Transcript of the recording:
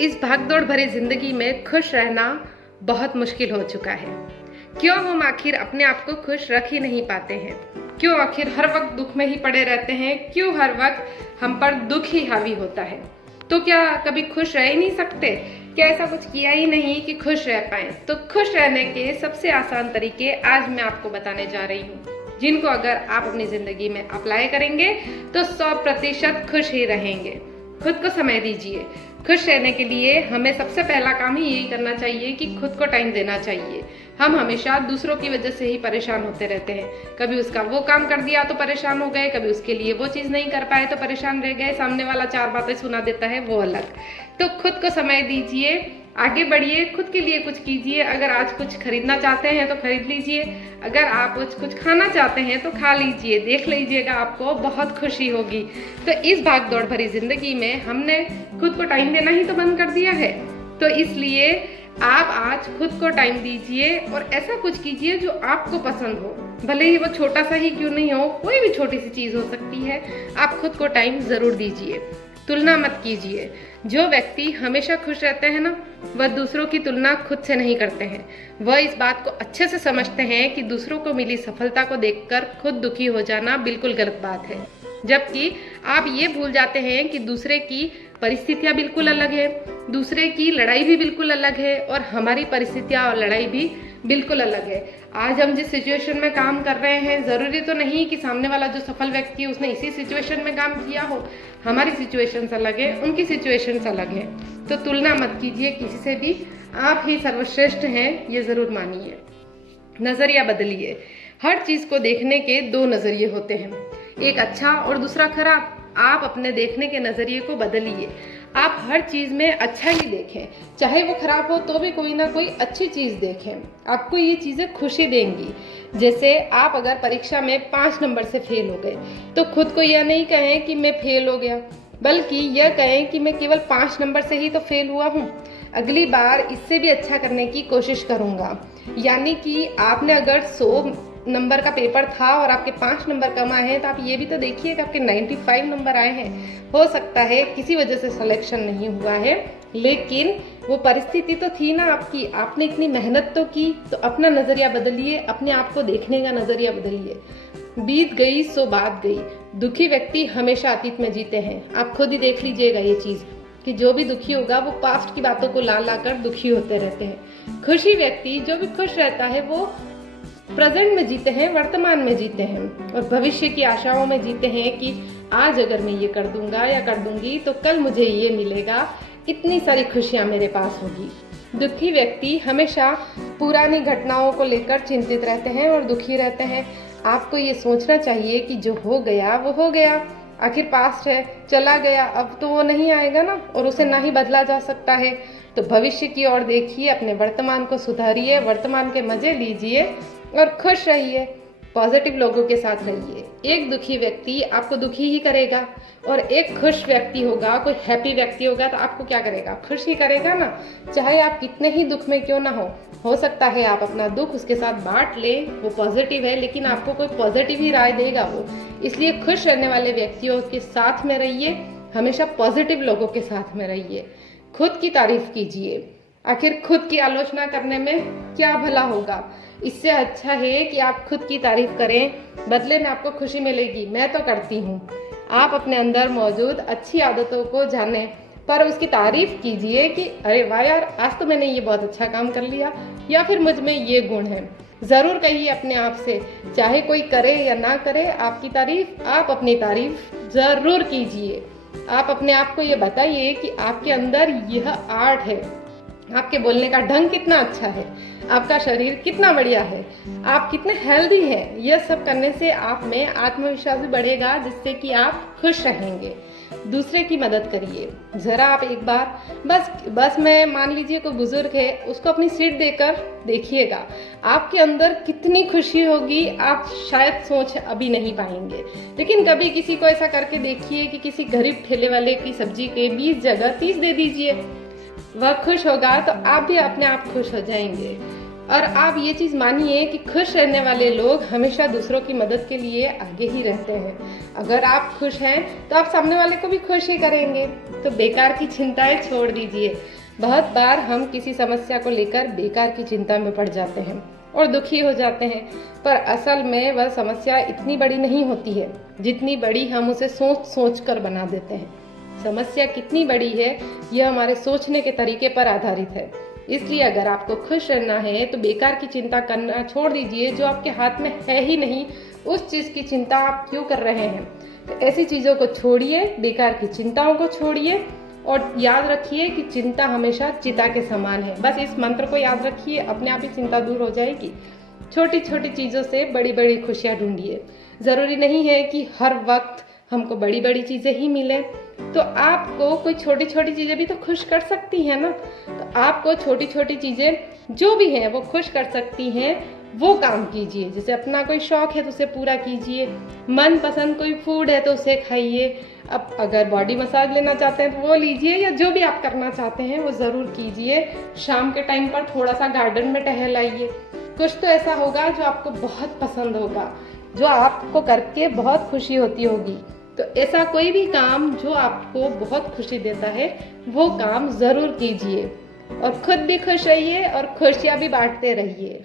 इस भागदौड़ भरी जिंदगी में खुश रहना बहुत मुश्किल हो चुका है। क्यों हम आखिर अपने आप को खुश रख ही नहीं पाते हैं? क्यों आखिर हर वक्त दुख में ही पड़े रहते हैं? क्यों हर वक्त हम पर दुख ही हावी होता है? तो क्या कभी खुश रह ही नहीं सकते? क्या ऐसा कुछ किया ही नहीं कि खुश रह पाए? तो खुश रहने के सबसे आसान तरीके आज मैं आपको बताने जा रही हूँ, जिनको अगर आप अपनी जिंदगी में अप्लाई करेंगे तो 100% खुश ही रहेंगे। खुद को समय दीजिए। खुश रहने के लिए हमें सबसे पहला काम ही यही करना चाहिए कि खुद को टाइम देना चाहिए। हम हमेशा दूसरों की वजह से ही परेशान होते रहते हैं। कभी उसका वो काम कर दिया तो परेशान हो गए, कभी उसके लिए वो चीज़ नहीं कर पाए तो परेशान रह गए, सामने वाला 4 बातें सुना देता है वो अलग। तो खुद को समय दीजिए, आगे बढ़िए, खुद के लिए कुछ कीजिए। अगर आज कुछ खरीदना चाहते हैं तो खरीद लीजिए, अगर आप कुछ खाना चाहते हैं तो खा लीजिए, देख लीजिएगा, आपको बहुत खुशी होगी। तो इस भाग दौड़ भरी जिंदगी में हमने खुद को टाइम देना ही तो बंद कर दिया है। तो इसलिए आप आज खुद को टाइम दीजिए और ऐसा कुछ कीजिए जो आपको पसंद हो, भले ही वो छोटा सा ही क्यों नहीं हो, कोई भी छोटी सी चीज़ हो सकती है। आप खुद को टाइम ज़रूर दीजिए। तुलना मत कीजिए। जो व्यक्ति हमेशा खुश रहते हैं ना, वह दूसरों की तुलना खुद से नहीं करते हैं। वह इस बात को अच्छे से समझते हैं कि दूसरों को मिली सफलता को देखकर खुद दुखी हो जाना बिल्कुल गलत बात है। जबकि आप ये भूल जाते हैं कि दूसरे की परिस्थितियाँ बिल्कुल अलग है, दूसरे की लड़ाई भी बिल्कुल अलग है और हमारी परिस्थितियाँ और लड़ाई भी बिल्कुल अलग है। आज हम जिस सिचुएशन में काम कर रहे हैं, ज़रूरी तो नहीं कि सामने वाला जो सफल व्यक्ति है उसने इसी सिचुएशन में काम किया हो। हमारी सिचुएशंस अलग है, उनकी सिचुएशंस अलग है। तो तुलना मत कीजिए किसी से भी। आप ही सर्वश्रेष्ठ हैं, ये ज़रूर मानिए। नज़रिया बदलिए। हर चीज़ को देखने के 2 नज़रिए होते हैं, एक अच्छा और दूसरा खराब। आप अपने देखने के नज़रिए को बदलिए। आप हर चीज़ में अच्छा ही देखें, चाहे वो खराब हो तो भी कोई ना कोई अच्छी चीज़ देखें। आपको ये चीज़ें खुशी देंगी। जैसे आप अगर परीक्षा में 5 नंबर से फेल हो गए तो खुद को यह नहीं कहें कि मैं फेल हो गया, बल्कि यह कहें कि मैं केवल 5 नंबर से ही तो फेल हुआ हूँ, अगली बार इससे भी अच्छा करने की कोशिश करूँगा। यानी कि आपने अगर 100 नंबर का पेपर था और आपके 5 नंबर कम आए हैं, तो आप ये भी तो देखिए कि आपके 95 नंबर आए हैं। हो सकता है किसी वजह से सिलेक्शन नहीं हुआ है, लेकिन वो परिस्थिति तो थी ना आपकी, आपने इतनी मेहनत तो की। तो अपना नज़रिया बदलिए, अपने आप को देखने का नज़रिया बदलिए। बीत गई सो बात गई। दुखी व्यक्ति हमेशा अतीत में जीते हैं। आप खुद ही देख लीजिएगा ये चीज़ कि जो भी दुखी होगा वो पास्ट की बातों को ला ला कर दुखी होते रहते हैं। खुशी व्यक्ति जो भी खुश रहता है वो प्रेजेंट में जीते हैं, वर्तमान में जीते हैं और भविष्य की आशाओं में जीते हैं कि आज अगर मैं ये कर दूंगा या कर दूंगी तो कल मुझे ये मिलेगा, इतनी सारी खुशियां मेरे पास होगी। दुखी व्यक्ति हमेशा पुरानी घटनाओं को लेकर चिंतित रहते हैं और दुखी रहते हैं। आपको ये सोचना चाहिए कि जो हो गया वो हो गया, आखिर पास्ट है, चला गया, अब तो वो नहीं आएगा ना, और उसे ना ही बदला जा सकता है। तो भविष्य की ओर देखिए, अपने वर्तमान को सुधारिए, वर्तमान के मजे लीजिए और खुश रहिए। पॉजिटिव लोगों के साथ रहिए। एक दुखी व्यक्ति आपको दुखी ही करेगा और एक खुश व्यक्ति होगा, कोई हैप्पी व्यक्ति होगा तो आपको क्या करेगा? खुश ही करेगा ना। चाहे आप कितने ही दुख में क्यों ना हो सकता है आप अपना दुख उसके साथ बांट लें, वो पॉजिटिव है, लेकिन आपको कोई पॉजिटिव ही राय देगा वो। इसलिए खुश रहने वाले व्यक्तियों के साथ में रहिए, हमेशा पॉजिटिव लोगों के साथ में रहिए। खुद की तारीफ कीजिए। आखिर खुद की आलोचना करने में क्या भला होगा? इससे अच्छा है कि आप खुद की तारीफ करें, बदले में आपको खुशी मिलेगी। मैं तो करती हूँ। आप अपने अंदर मौजूद अच्छी आदतों को जानें, पर उसकी तारीफ कीजिए कि अरे वाह यार, आज तो मैंने ये बहुत अच्छा काम कर लिया, या फिर मुझ में ये गुण है। ज़रूर कहिए अपने आप से, चाहे कोई करे या ना करे आपकी तारीफ, आप अपनी तारीफ ज़रूर कीजिए। आप अपने आप को ये बताइए कि आपके अंदर यह आर्ट है, आपके बोलने का ढंग कितना अच्छा है, आपका शरीर कितना बढ़िया है, आप कितने हेल्दी हैं। यह सब करने से आप में आत्मविश्वास भी बढ़ेगा, जिससे कि आप खुश रहेंगे। दूसरे की मदद करिए। ज़रा आप एक बार बस मैं मान लीजिए कोई बुजुर्ग है, उसको अपनी सीट देकर देखिएगा, आपके अंदर कितनी खुशी होगी, आप शायद सोच अभी नहीं पाएंगे। लेकिन कभी किसी को ऐसा करके देखिए कि किसी गरीब ठेले वाले की सब्जी के 20 जगह 30 दे दीजिए, वह खुश होगा तो आप भी अपने आप खुश हो जाएंगे। और आप ये चीज़ मानिए कि खुश रहने वाले लोग हमेशा दूसरों की मदद के लिए आगे ही रहते हैं। अगर आप खुश हैं तो आप सामने वाले को भी खुश ही करेंगे। तो बेकार की चिंताएं छोड़ दीजिए। बहुत बार हम किसी समस्या को लेकर बेकार की चिंता में पड़ जाते हैं और दुखी हो जाते हैं, पर असल में वह समस्या इतनी बड़ी नहीं होती है जितनी बड़ी हम उसे सोच सोच कर बना देते हैं। समस्या कितनी बड़ी है यह हमारे सोचने के तरीके पर आधारित है। इसलिए अगर आपको खुश रहना है तो बेकार की चिंता करना छोड़ दीजिए। जो आपके हाथ में है ही नहीं उस चीज़ की चिंता आप क्यों कर रहे हैं। तो ऐसी चीज़ों को छोड़िए, बेकार की चिंताओं को छोड़िए और याद रखिए कि चिंता हमेशा चिता के समान है। बस इस मंत्र को याद रखिए, अपने आप ही चिंता दूर हो जाएगी। छोटी छोटी चीज़ों से बड़ी बड़ी खुशियाँ ढूंढिए। ज़रूरी नहीं है कि हर वक्त हमको बड़ी बड़ी चीज़ें ही मिले, तो आपको कोई छोटी छोटी चीज़ें भी तो खुश कर सकती हैं ना। तो आपको छोटी छोटी चीज़ें जो भी हैं वो खुश कर सकती हैं, वो काम कीजिए। जैसे अपना कोई शौक है तो उसे पूरा कीजिए, मनपसंद कोई फूड है तो उसे खाइए। अब अगर बॉडी मसाज लेना चाहते हैं तो वो लीजिए, या जो भी आप करना चाहते हैं वो ज़रूर कीजिए। शाम के टाइम पर थोड़ा सा गार्डन में टहल आइए। कुछ तो ऐसा होगा जो आपको बहुत पसंद होगा, जो आपको करके बहुत खुशी होती होगी। तो ऐसा कोई भी काम जो आपको बहुत खुशी देता है वो काम ज़रूर कीजिए और खुद भी खुश रहिए और खुशियाँ भी बांटते रहिए।